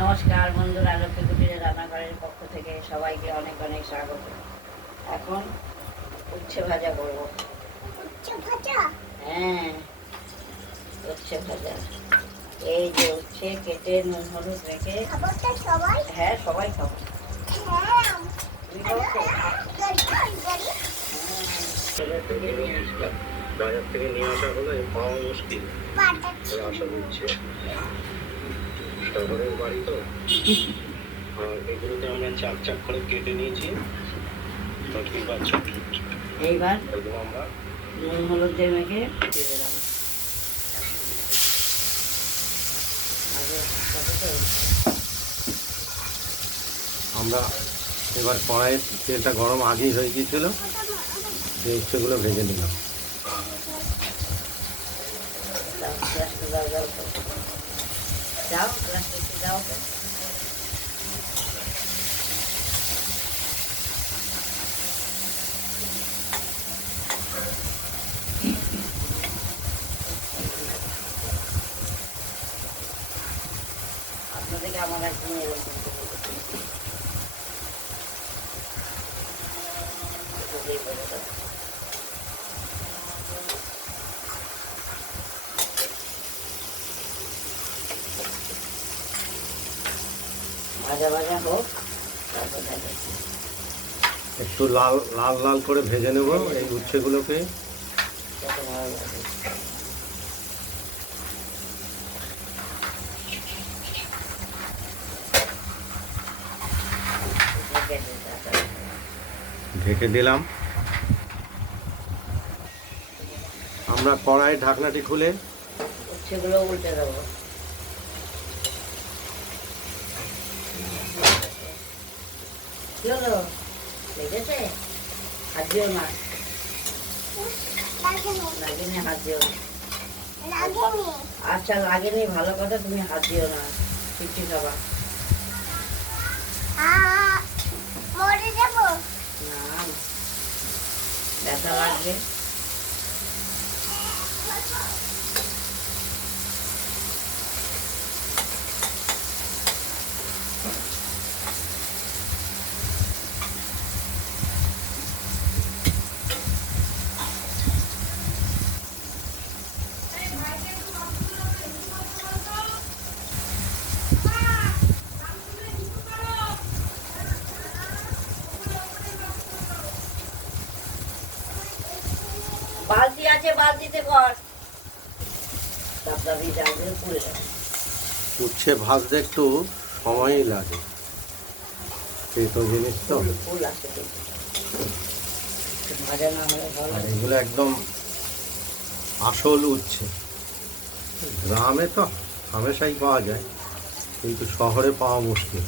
নমস্কার বন্ধুরা, লক্ষ্মী কুটিরের রান্নাঘরের পক্ষ থেকে সবাইকে অনেক অনেক স্বাগত। এখন উচ্ছে ভাজা করব। উচ্ছে ভাজা? হ্যাঁ, উচ্ছে ভাজা। এই যে উচ্ছে কেটে নুন হলুদ রেখে। খাবো তো সবাই? হ্যাঁ, সবাই খাবো। হ্যাঁ, তুমি খাবো তো? বাজার থেকে নিয়ে আসা হলো পাওয়া মুশকিল, আশা করছি শহরের বাড়ি তো। আর এগুলোকে আমরা চাক চাক করে কেটে নিয়েছি। এইবার এগুলো আমরা নুন হলুদ দিয়ে মেখে দিয়ে দিলাম। আমরা এবার কড়াইয়ের তেলটা গরম আগেই হয়ে গিয়েছিল, সেই উচ্ছেগুলো ভেজে নিলাম। যাও প্লাস্টিক যাও। আপনাদেরকে আমার একদিন ভাজা ভাজা হোক, তারপর একটু লাল লাল লাল করে ভেজে নেব এই উচ্ছেগুলোকে। ভালো লাগে। ঢেকে দিলাম। আমরা কড়াই ঢাকনাটি খুলে উচ্ছেগুলো উল্টে দেবো। কি হলো, লেগেছে? হাত দিও না, লাগেনি, হাত দিও না। আচ্ছা লাগেনি, ভালো কথা, তুমি হাত দিও না, পিঠে খাবা। মরে যাব না, ব্যথা লাগবে। বালতি আছে, বালতিতে কর, দাবদাবি জাল দিয়ে পুড়ে যাবে। উচ্ছে ভাজতে একটু সময়ই লাগে, এই তো জিনিস তো। ফুল আসে ভাজা না হলে ভালো আর লাগে। এগুলো একদম আসল উচ্ছে। গ্রামে তো হামেশাই পাওয়া যায়, কিন্তু শহরে পাওয়া মুশকিল।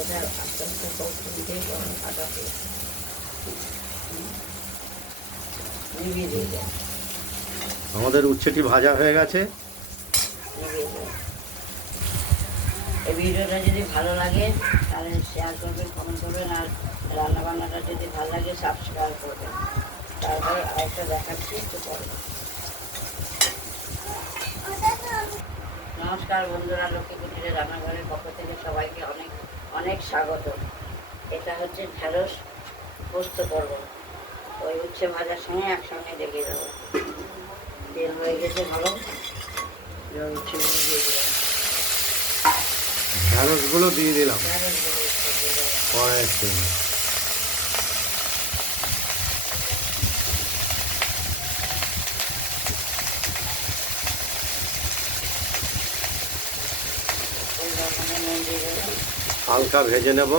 ওটা আস্তে আস্তে কৌটো দিতেই গরম কাটা দিয়ে নিভিয়ে দিয়ে দেয়, আমাদের উচ্ছেটি ভাজা হয়ে গেছে। নিভিয়ে দেয়। এই ভিডিওটা যদি ভালো লাগে তাহলে শেয়ার করবেন, কমেন্ট করবেন, আর রান্নাবান্নাটা যদি ভালো লাগে সাবস্ক্রাইব করবেন। তারপরে আরেকটা দেখাচ্ছি একটু পরে। নমস্কার বন্ধুরা, লক্ষ্মী কুটিরের রান্নাঘরের পক্ষ থেকে সবাইকে অনেক অনেক স্বাগত। এটা হচ্ছে ঢেঁড়স পোস্ত করবো, ওই উচ্ছে ভাজার সঙ্গে একসঙ্গে দেখিয়ে দেবো। তেল হয়ে গেছে ভালো, এবার উচ্ছেগুলো দিয়ে দিলাম। ঢ্যাঁড়সগুলো দিয়ে দিলাম ঢেঁড়সগুলো দিয়ে দেবো। কড়াইয়ের তেলে। ওই রকমের নুন দিয়ে দেবো। হালকা ভেজে নেব।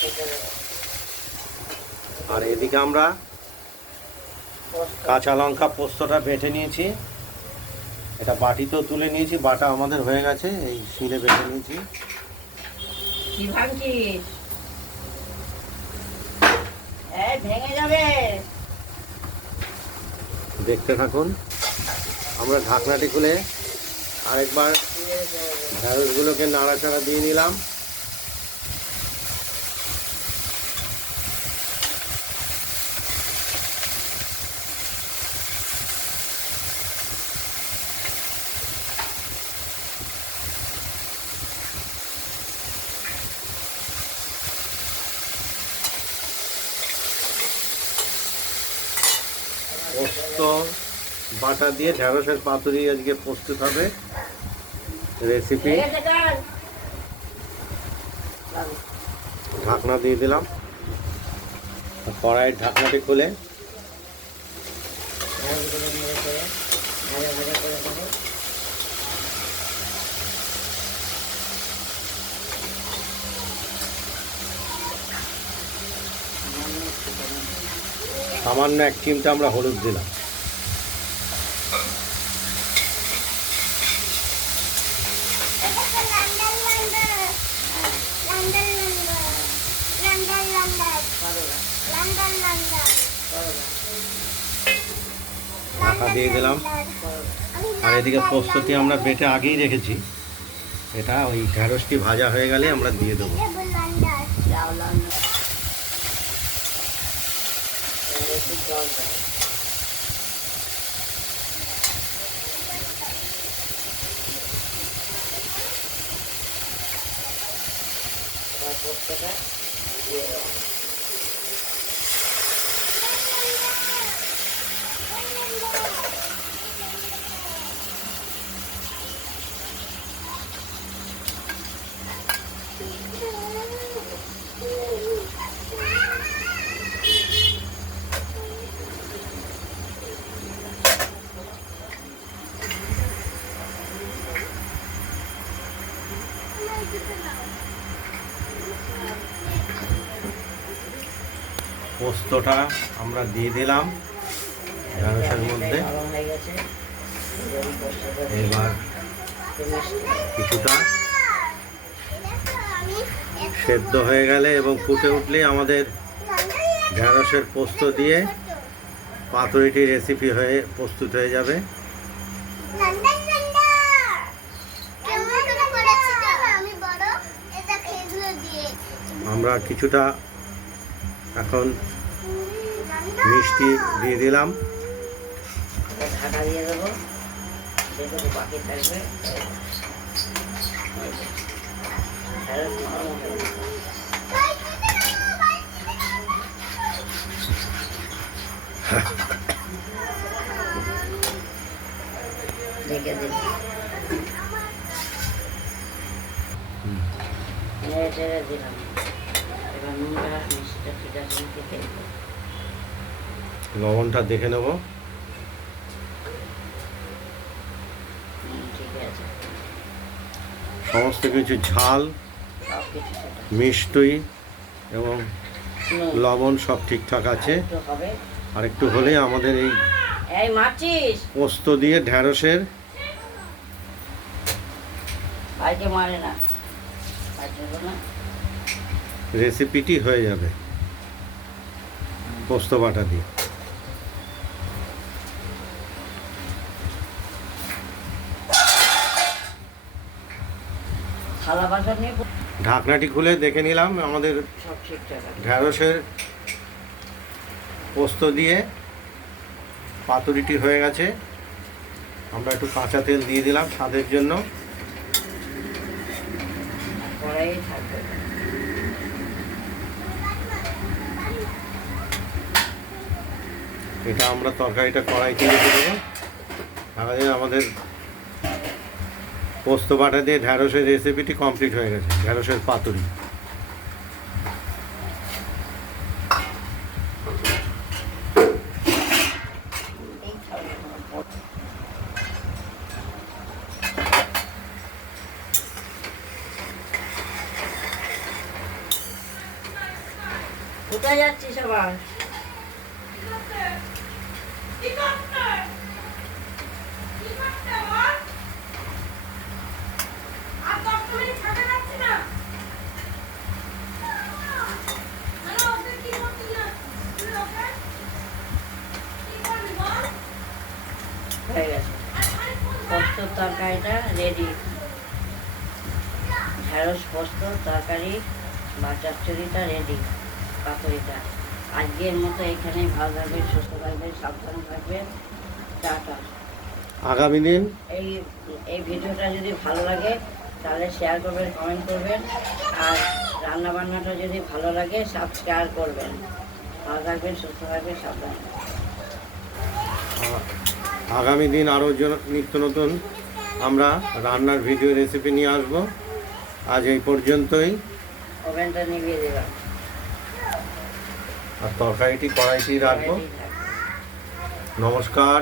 খেতে দেবো। আর এদিকে আমরা পোস্ত কাঁচা লঙ্কা পোস্তটা বেটে নিয়েছি, এটা বাটিতেও তুলে নিয়েছি, বাটা আমাদের হয়ে গেছে, এই শিলে বেটে নিয়েছি। কি ভাঙছিস? ভেঙে যাবে। দেখতে থাকুন। আমরা ঢাকনাটি খুলে আরেকবার ঢ্যাঁড়সগুলোকে নাড়াচাড়া দিয়ে নিলাম। পোস্ত বাটা দিয়ে ঢেঁড়সের পাতুরি আজকে প্রস্তুত হবে রেসিপি। ঢাকনা দিয়ে দিলাম, কড়াইয়ের ঢাকনাটি খুলে সামান্য 1 চিমটা আমরা হলুদ দিলাম। ঢাকা দিয়ে দিলাম। আর এদিকে পোস্তটি আমরা বেটে আগেই রেখেছি, এটা ওই ঢেঁড়সটি ভাজা হয়ে গেলে আমরা দিয়ে দেবো। পোস্তটা আমরা দিয়ে দিলাম ঢেঁড়সের মধ্যে। এবার কিছুটা সেদ্ধ হয়ে গেলে এবং ফুটে উঠলে আমাদের ঢেঁড়সের পোস্ত দিয়ে পাতুরিটি রেসিপি হয়ে প্রস্তুত হয়ে যাবে। আমরা কিছুটা এখন মিষ্টি দিয়ে দিলাম। ঢাকা দিয়ে দেবো, যেটুকু বাকি থাকবে। ঢেকে দিলাম, নেড়ে দিলাম। এবার নুনটা মিষ্টিটা ঠিক আছে নাকি দেখবো, লবণটা দেখে নেব। ঠিক আছে, সমস্ত কিছু ঝাল, সব কিছু মিষ্টি এবং লবণ সব ঠিকঠাক আছে। একটু হবে, আর একটু হলেই আমাদের এই এই মারছিস পোস্ত দিয়ে ঢেঁড়সের ভাইকে মারে না, ভাইকে না রেসিপিটি হয়ে যাবে পোস্ত বাটা দিয়ে। থালা বাসন নিয়ে ঢাকনাটি খুলে দেখে নিলাম আমাদের সব ঠিকঠাক আছে। ঢেঁড়সের পোস্ত দিয়ে পাতুরিটি হয়ে গেছে। আমরা একটু কাঁচা তেল দিয়ে দিলাম স্বাদের জন্য। কড়াই থাকবে, এটা আমরা তরকারিটা কড়াইতে রেখে দেবো। আমাদের পোস্ত বাটা দিয়ে ঢেঁড়সের রেসিপিটি কমপ্লিট হয়ে গেছে, ঢেঁড়সের পাতুরি। কোথায় যাচ্ছিস আবার? হয়ে গেছে, পোস্তর তরকারিটা রেডি। ঢেঁড়স পোস্ত তরকারি বা চচ্চড়িটা রেডি, পাতুরিটা। আজকের মতো এখানেই ভালো থাকবেন, সুস্থ থাকবেন, সাবধান থাকবেন। টাটা। আগামী দিন এই ভিডিওটা যদি ভালো লাগে তাহলে শেয়ার করবেন, কমেন্ট করবেন। আর রান্নাবান্নাটা যদি ভালো লাগে সাবস্ক্রাইব করবেন। ভালো থাকবেন, সুস্থ থাকবেন, সাবধান। আগামী দিন আরও নিত্য নতুন আমরা রান্নার ভিডিও রেসিপি নিয়ে আসব। আজ এই পর্যন্তই। ওভেনটা নিভিয়ে দিলাম। আর তরকারিটি কড়াইটি রাখবো। নমস্কার।